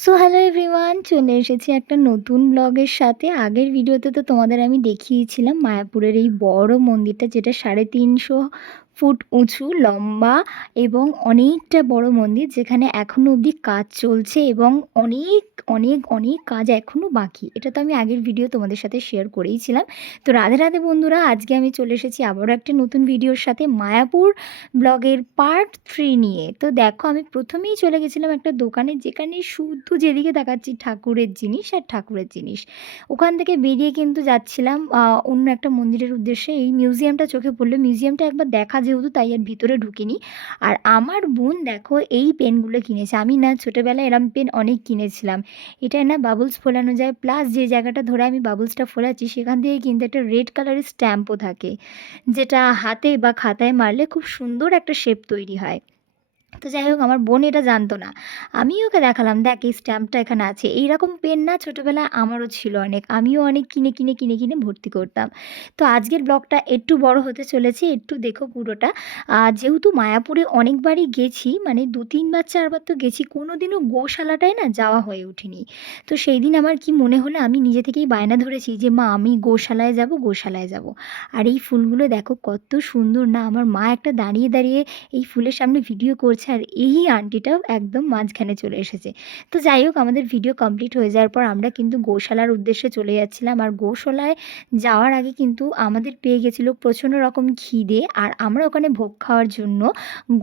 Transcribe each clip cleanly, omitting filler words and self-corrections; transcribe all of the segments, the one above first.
So hello everyone, চলে এসেছি একটা নতুন ব্লগের সাথে। আগের ভিডিওতে তো তোমাদের আমি দেখিয়েছিলাম মায়াপুরের এই বড় মন্দিরটা, যেটা 350 ফুট উঁচু, লম্বা এবং অনেকটা বড় মন্দির, যেখানে এখনও অবধি কাজ চলছে এবং অনেক অনেক অনেক কাজ এখনও বাকি। এটা তো আমি আগের ভিডিও তোমাদের সাথে শেয়ার করেইছিলাম। তো রাধে রাধে বন্ধুরা, আজকে আমি চলে এসেছি আবারও একটা নতুন ভিডিওর সাথে, মায়াপুর ব্লগের পার্ট 3 নিয়ে। তো দেখো, আমি প্রথমেই চলে গেছিলাম একটা দোকানে, যেখানে শুধু যেদিকে তাকাচ্ছি ঠাকুরের জিনিস আর ঠাকুরের জিনিস। ওখান থেকে বেরিয়ে কিন্তু যাচ্ছিলাম অন্য একটা মন্দিরের উদ্দেশ্যে। এই মিউজিয়ামটা চোখে পড়লো, মিউজিয়ামটা একবার দেখা যেহেতু, তাই আর ভিতরে ঢুকিনি। আর আমার বোন দেখো এই পেনগুলো কিনেছে। আমি না ছোটোবেলায় এরম পেন অনেক কিনেছিলাম। এটায় না বাবলস ফোলানো যায়, প্লাস যে জায়গাটা ধরে আমি বাবলসটা ফোলাচ্ছি সেখান থেকে কিন্তু একটা রেড কালারের স্ট্যাম্পও থাকে, যেটা হাতে বা খাতায় মারলে খুব সুন্দর একটা শেপ তৈরি হয়। তো যাই হোক, আমার বোন এটা জানতো না। আমি ওকে দেখালাম, দেখ এই স্ট্যাম্পটা এখানে আছে। এইরকম পেন না ছোটোবেলায় আমারও ছিল অনেক। আমিও অনেক কিনে ভর্তি করতাম। তো আজকের ব্লগটা একটু বড় হতে চলেছে, একটু দেখো পুরোটা। যেহেতু মায়াপুরে অনেকবারই গেছি, মানে ২-৩ বার ৪ বার তো গেছি, কোনো দিনও গোশালাটায় না যাওয়া হয়ে ওঠেনি। তো সেই দিন আমার কি মনে হলো, আমি নিজে থেকেই বায়না ধরেছি যে মা, আমি গোশালায় যাব, গোশালায় যাব। আর এই ফুলগুলো দেখো কত সুন্দর না। আমার মা একটা দাঁড়িয়ে দাঁড়িয়ে এই ফুলের সামনে ভিডিও করছে, আর এই আন্টিটাও একদম মাঝখানে চলে এসেছে। তো যাই হোক, আমাদের ভিডিও কমপ্লিট হয়ে যাওয়ার পর আমরা কিন্তু গোশালার উদ্দেশ্যে চলে যাচ্ছিলাম। আর গোশালায় যাওয়ার আগে কিন্তু আমাদের পেয়ে গেছিলো প্রচণ্ড রকম খিদে, আর আমরা ওখানে ভোগ খাওয়ার জন্য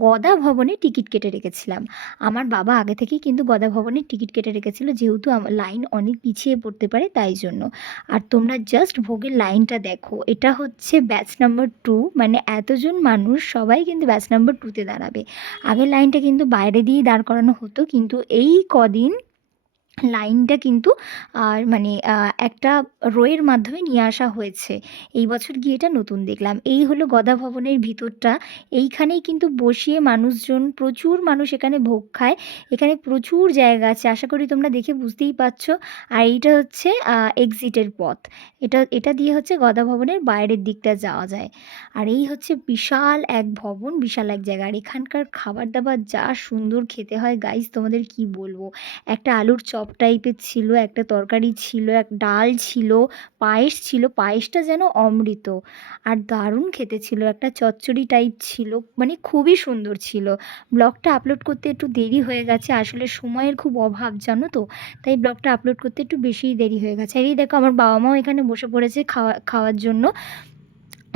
গদা ভবনে টিকিট কেটে রেখেছিলাম। আমার বাবা আগে থেকেই কিন্তু গদা ভবনের টিকিট কেটে রেখেছিল, যেহেতু লাইন অনেক পিছিয়ে পড়তে পারে তাই জন্য। আর তোমরা জাস্ট ভোগের লাইনটা দেখো, এটা হচ্ছে ব্যাচ নাম্বার 2, মানে এতজন মানুষ সবাই কিন্তু ব্যাচ নাম্বার 2তে দাঁড়াবে। আগের লাইনটা কিন্তু বাইরে দিয়েই দাঁড় করানো হতো, কিন্তু এই কদিন লাইনটা কিন্তু মানে একটা রোয়ের মাধ্যমে নিয়ে আসা হয়েছে। এই বছর গিয়ে এটা নতুন দেখলাম। এই হলো গদা ভবনের ভিতরটা। এইখানেই কিন্তু বসিয়ে মানুষজন, প্রচুর মানুষ এখানে ভোগ খায়। এখানে প্রচুর জায়গা আছে, আশা করি তোমরা দেখে বুঝতেই পারছো। আর এইটা হচ্ছে এক্সিটের পথ। এটা এটা দিয়ে হচ্ছে গদা ভবনের বাইরের দিকটা যাওয়া যায়। আর এই হচ্ছে বিশাল এক ভবন, বিশাল এক জায়গা। আর এখানকার খাবার দাবার যা সুন্দর খেতে হয় গাইস, তোমাদের কি বলবো। একটা আলুর চপ টাইপের ছিল, একটা তরকারি ছিল, এক ডাল ছিল, পায়েস ছিল, পায়েসটা যেন অমৃত। আর দারুণ খেতে ছিল, একটা চচ্চড়ি টাইপ ছিল, মানে খুবই সুন্দর ছিল। ব্লগটা আপলোড করতে একটু দেরি হয়ে গেছে, আসলে সময়ের খুব অভাব জানো তো, তাই ব্লগটা আপলোড করতে একটু বেশিই দেরি হয়ে গেছে। আর এই দেখো, আমার বাবা মাও এখানে বসে পড়েছে খাওয়ার জন্য।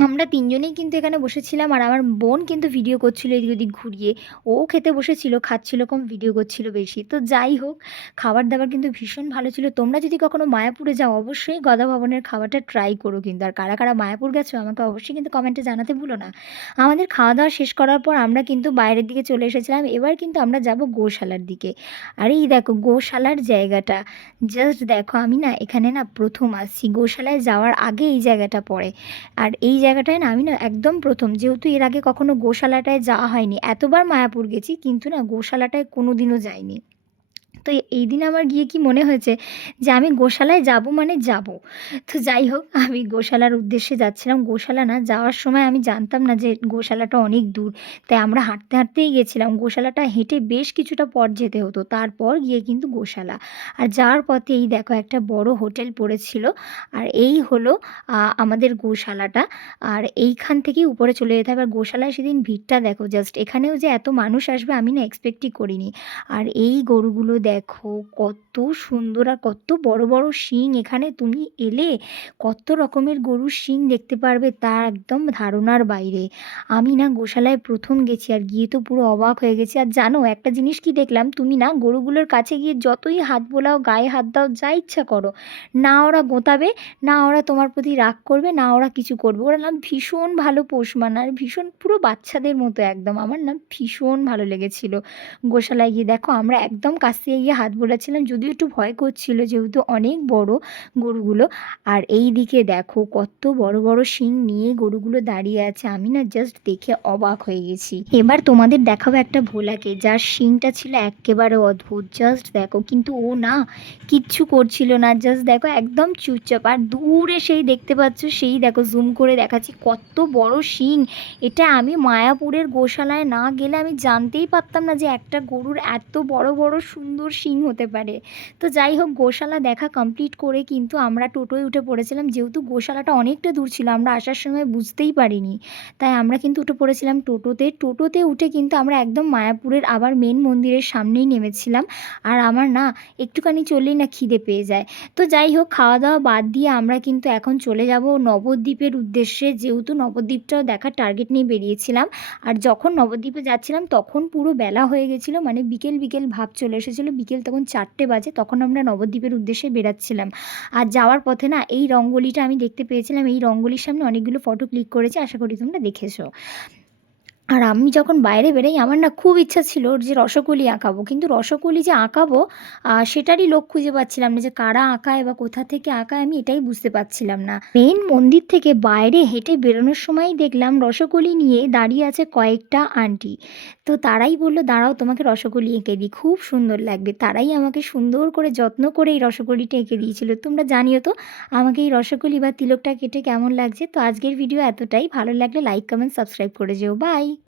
আমরা ৩ জনেই কিন্তু এখানে বসেছিলাম, আর আমার বোন কিন্তু ভিডিও করছিল এদিক ওদিক ঘুরিয়ে। ও খেতে বসেছিল, খাচ্ছিল কম, ভিডিও করছিল বেশি। তো যাই হোক, খাবার দাবার কিন্তু ভীষণ ভালো ছিল। তোমরা যদি কখনো মায়াপুরে যাও, অবশ্যই গদা ভবনের খাবারটা ট্রাই করো কিন্তু। আর কারা কারা মায়াপুর গেছো আমাকে অবশ্যই কিন্তু কমেন্টে জানাতে ভুলো না। আমাদের খাওয়া দাওয়া শেষ করার পর আমরা কিন্তু বাইরের দিকে চলে এসেছিলাম। এবার কিন্তু আমরা যাব গোশালার দিকে। আর এই দেখো গোশালার জায়গাটা, জাস্ট দেখো। আমি না এখানে না প্রথম আসছি, গোশালায় যাওয়ার আগে এই জায়গাটা পড়ে। আর এই জায়গাটায় না আমি না একদম প্রথম, যেহেতু এর আগে কখনো গোশালাটায় যাওয়া হয়নি। এতবার মায়াপুর গেছি কিন্তু না গোশালাটায় কোনো দিনও যাইনি। তো এই দিন আমার গিয়ে কি মনে হয়েছে যে আমি গোশালায় যাব মানে যাব। তো যাই হোক, আমি গোশালার উদ্দেশ্যে যাচ্ছিলাম। গোশালা না যাওয়ার সময় আমি জানতাম না যে গোশালাটা অনেক দূর, তাই আমরা হাঁটতে হাঁটতেই গেছিলাম। গোশালাটা হেঁটে বেশ কিছুটা পথ যেতে হতো, তারপর গিয়ে কিন্তু গোশালা। আর যাওয়ার পথে এই দেখো একটা বড় হোটেল পড়েছিল। আর এই হলো আমাদের গোশালাটা। আর এইখান থেকেই উপরে চলে যেতে হবে। আর গোশালায় সেদিন ভিড়টা দেখো জাস্ট, এখানেও যে এত মানুষ আসবে আমি না এক্সপেক্টই করিনি। আর এই গরুগুলো দেখো কত সুন্দর, আর কত বড় বড় শিং। এখানে তুমি এলে কত রকমের গরুর শিং দেখতে পারবে, তা একদম ধারণার বাইরে। আমি না গোশালায় প্রথম গেছি, আর গিয়ে তো পুরো অবাক হয়ে গেছি। আর জানো একটা জিনিস কি দেখলাম, তুমি না গরুগুলোর কাছে গিয়ে যতই হাত বোলাও, গায়ে হাত দাও, যা ইচ্ছা করো, না ওরা গোতাবে, না ওরা তোমার প্রতি রাগ করবে, না ওরা কিছু করবে। ওরা না ভীষণ ভালো পোষ মানায়, আর ভীষণ পুরো বাচ্চাদের মতো একদম। আমার না ভীষণ ভালো লেগেছিল গোশালায় গিয়ে। দেখো আমরা একদম কাছ থেকে গিয়ে হাত বোলাচ্ছিলাম, যদিও একটু ভয় করছিল যেহেতু অনেক বড় গরুগুলো। আর এই দিকে দেখো কত বড় বড় শিং নিয়ে গরুগুলো দাঁড়িয়ে আছে, আমি না জাস্ট দেখে অবাক হয়ে গেছি। এবার তোমাদের দেখাবো একটা ভোলাকে, যার শিংটা ছিল একেবারে অদ্ভুত। জাস্ট দেখো, কিন্তু ও না কিচ্ছু করছিল না, জাস্ট দেখো একদম চুপচাপ। আর দূরে সেই দেখতে পাচ্ছ, সেই দেখো জুম করে দেখাচ্ছি কত বড় শিং। এটা আমি মায়াপুরের গোশালায় না গেলে আমি জানতেই পারতাম না যে একটা গরুর এত বড় বড় সুন্দর শিং হতে পারে। তো যাই হোক, গোশালা দেখা কমপ্লিট করে কিন্তু আমরা টোটোয় উঠে পড়েছিলাম। যেহেতু গোশালাটা অনেকটা দূর ছিল, আমরা আসার সময় বুঝতেই পারিনি। তাই আমরা কিন্তু উঠে পড়েছিলাম টোটোতে। টোটোতে উঠে কিন্তু আমরা একদম মায়াপুরের আবার মেন মন্দিরের সামনেই নেমেছিলাম। আর আমার না একটুখানি চললেই না খিদে পেয়ে যায়। তো যাই হোক, খাওয়া-দাওয়া বাদ দিয়ে আমরা কিন্তু এখন চলে যাব নবদ্বীপের উদ্দেশ্যে। যেহেতু নবদ্বীপটাও দেখার টার্গেট নিয়ে বেরিয়েছিলাম। আর যখন নবদ্বীপে যাচ্ছিলাম তখন পুরো বেলা হয়ে গেছিলো, মানে বিকেল, বিকেল ভাব চলে এসেছিলো। বিকেল তখন 4টে বাজে, তখন আমরা নবদ্বীপের উদ্দেশ্যে বেরাচ্ছিলাম। আর যাওয়ার পথে না এই রঙ্গোলিটা আমি দেখতে পেয়েছিলাম। এই রঙ্গোলির সামনে অনেকগুলো ফটো ক্লিক করেছি, আশা করি তোমরা দেখেছো। আর আমি যখন বাইরে বেরাই আমার না খুব ইচ্ছা ছিল যে রসকলি আঁকাবো। কিন্তু রসকলি যে আঁকাবো সেটারই লোক খুঁজে পাচ্ছিলাম না, যে কারা আঁকায় বা কোথা থেকে আঁকায় আমি এটাই বুঝতে পারছিলাম না। মেইন মন্দির থেকে বাইরে হেঁটে বেরোনোর সময়ই দেখলাম রসকলি নিয়ে দাঁড়িয়ে আছে কয়েকটা আন্টি। তো তারাই বলল, "দাঁড়াও তোমাকে রসকলি এঁকে দিই, খুব সুন্দর লাগবে।" তারাই আমাকে সুন্দর করে যত্ন করে এই রসকলিটা এঁকে দিয়েছিল। তোমরা জানিও তো আমাকে এই রসকলি বা তিলকটা কেটে কেমন লাগছে। তো আজকের ভিডিও এতটাই। ভালো লাগলে লাইক, কমেন্ট, সাবস্ক্রাইব করে যেও। বাই।